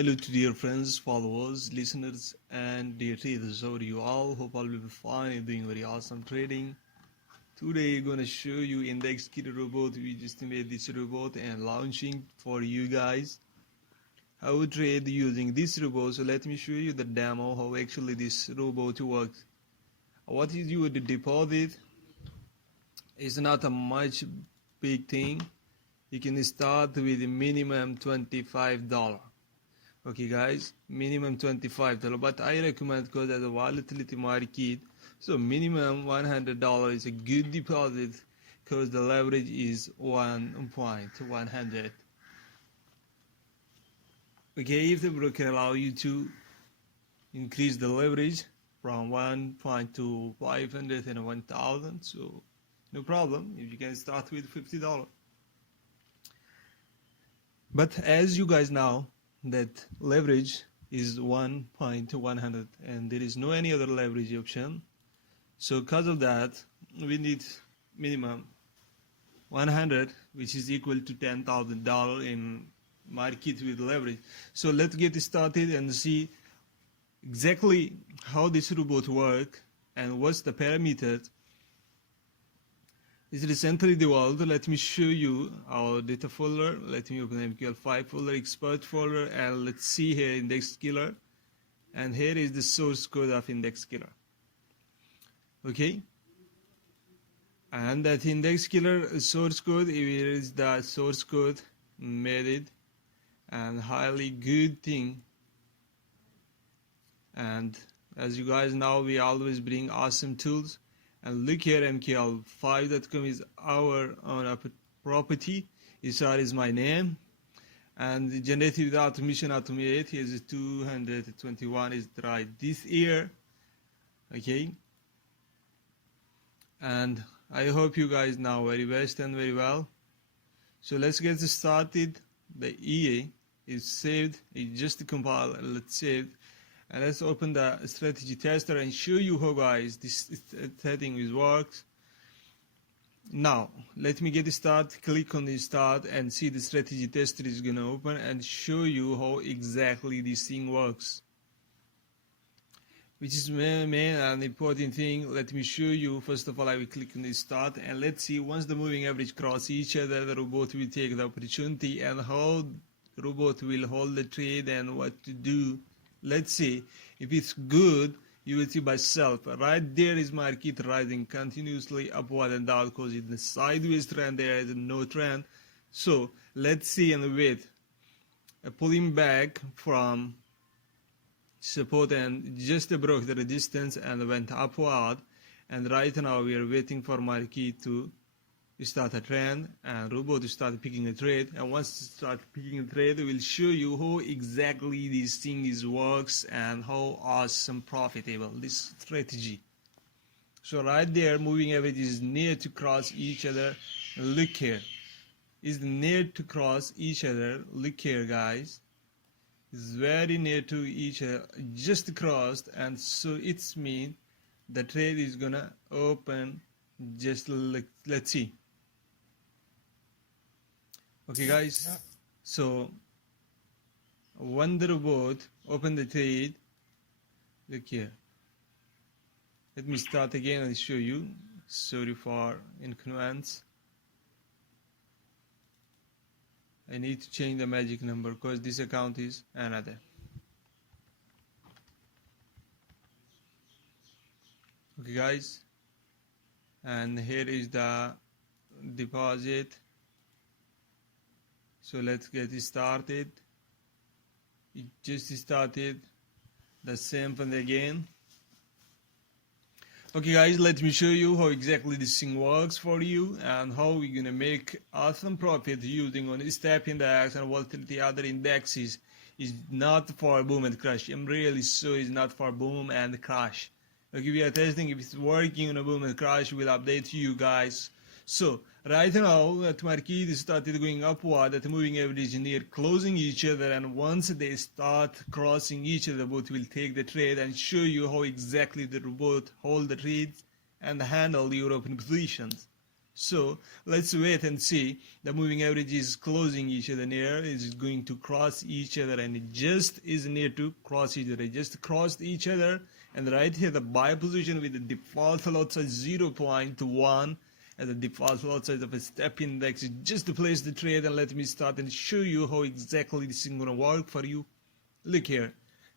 Hello to dear friends, followers, listeners, and dear traders. How are you all? Hope all will be fine and doing very awesome trading. Today I'm gonna show you index killer robot. We just made this robot and launching for you guys how to trade using this robot. So let me show you the demo how actually this robot works. What is your deposit? It's not a much big thing. You can start with a minimum $25. Okay guys, minimum $25, but I recommend because as a volatility market, so minimum $100 is a good deposit because the leverage is 1.100. Okay, if the broker allow you to increase the leverage from 1 to 500 and 1000, so no problem if you can start with $50. But as you guys know, that leverage is 1.100 and there is no any other leverage option, so because of that we need minimum 100, which is equal to $10,000 in market with leverage. So let's get started and see exactly how this robot work and what's the parameters. It's recently developed. Let me show you our data folder. Let me open MQL5 folder, expert folder, and let's see here index killer. And here is the source code of index killer. Okay. And that index killer source code, here is the source code made it, and highly good thing. And as you guys know, we always bring awesome tools. And look here, MQL5.com is our own property. Isar is my name. And the generated without automation automate is 221 is right this year. Okay. And I hope you guys know very best and very well. So let's get started. The EA is saved. It just compiled. Let's save. And let's open the strategy tester and show you how guys this setting works. Now let me get started. Click on the start and see the strategy tester is gonna open and show you how exactly this thing works, which is main and important thing. Let me show you. First of all, I will click on the start and let's see once the moving average cross each other, the robot will take the opportunity and how the robot will hold the trade and what to do. Let's see if it's good. You will see by self. Right there is market rising continuously upward and down because it's the sideways trend. There is no trend. So let's see and wait. Pulling back from support and just broke the resistance and went upward. And right now we are waiting for market to start a trend and robot to start picking a trade. And once you start picking a trade, we will show you how exactly this thing works and how awesome profitable this strategy. So right there, moving average is near to cross each other. Look here, is near to cross each other. Look here guys, it's very near to each other, just crossed, and so it's mean the trade is gonna open. Just let's see. Okay guys, so when the robot open the trade, look here. Let me start again and show you. Sorry for inconvenience. I need to change the magic number because this account is another. Okay guys, and here is the deposit. So let's get started. It just started. The same thing again. Okay guys, let me show you how exactly this thing works for you and how we're gonna make awesome profit using on step index and volatility other indexes. Is not for boom and crash. I'm really sure it's not for boom and crash. Okay, we are testing if it's working on a boom and crash. We'll update you guys. So right now that market started going upward, that moving average near closing each other, and once they start crossing each other, both will take the trade and show you how exactly the robot hold the trades and handle the European positions. So let's wait and see. The moving average is closing each other near. It's going to cross each other, and it just is near to cross each other. It just crossed each other, and right here the buy position with the default lot size 0.1 as the default lot size of a step index. Just to place the trade, and let me start and show you how exactly this is going to work for you. Look here.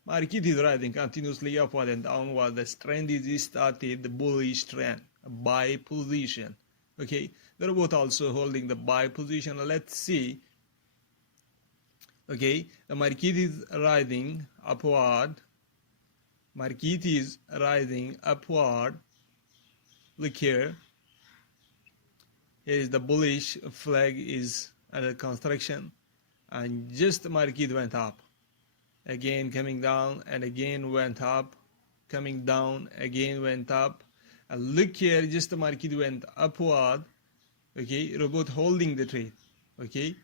Market is riding continuously upward and downward. The trend is started the bullish trend, a buy position. Okay, they're both also holding the buy position. Let's see. Okay, the market is riding upward. Market is riding upward. Look here. Here is the bullish flag is under construction, and just the market went up. Again coming down, and again went up. Coming down, again went up. And look here, just the market went upward. Okay, robot holding the trade. Okay,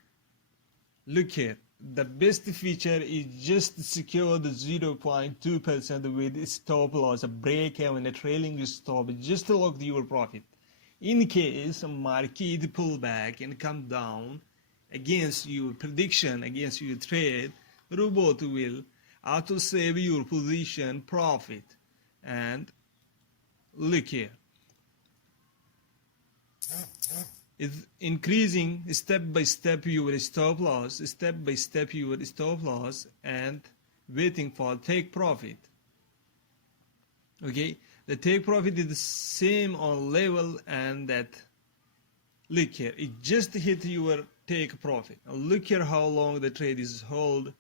look here. The best feature is just secure the 0.2% with stop loss, a break even, a trailing stop, just to lock your profit. In case market pull back and come down against your prediction, against your trade, robot will auto save your position profit. And look here, it's increasing step by step your stop loss, step by step your stop loss, and waiting for take profit. Okay, the take profit is the same on level, and that, look here, it just hit your take profit. Now look here how long the trade is hold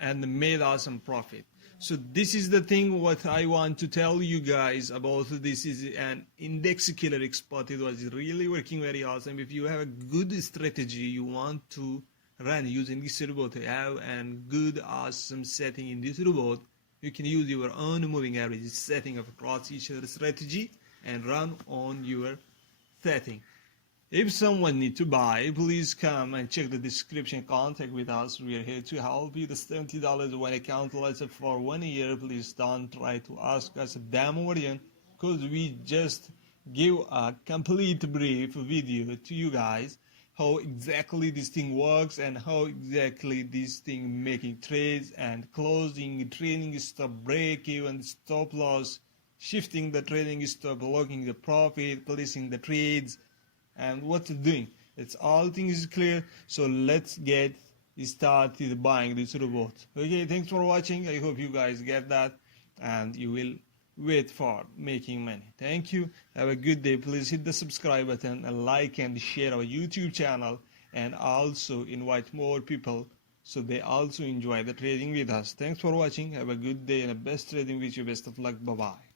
and made awesome profit. So this is the thing what I want to tell you guys about. This is an index killer expert. It was really working very awesome. If you have a good strategy you want to run using this robot, have a good awesome setting in this robot, you can use your own moving average setting of across each other strategy and run on your setting. If someone needs to buy, please come and check the description, contact with us. We are here to help you. The $70 one account license for 1 year. Please don't try to ask us a demo version, because we just give a complete brief video to you guys how exactly this thing works and how exactly this thing making trades and closing, trading stop, break even, stop loss, shifting the trading stop, locking the profit, placing the trades, and what doing. It's all things clear. So let's get started buying this robot. Okay, thanks for watching. I hope you guys get that and you will wait for making money. Thank you. Have a good day. Please hit the subscribe button and like and share our YouTube channel, and also invite more people so they also enjoy the trading with us. Thanks for watching. Have a good day and a best trading with you. Best of luck. Bye bye.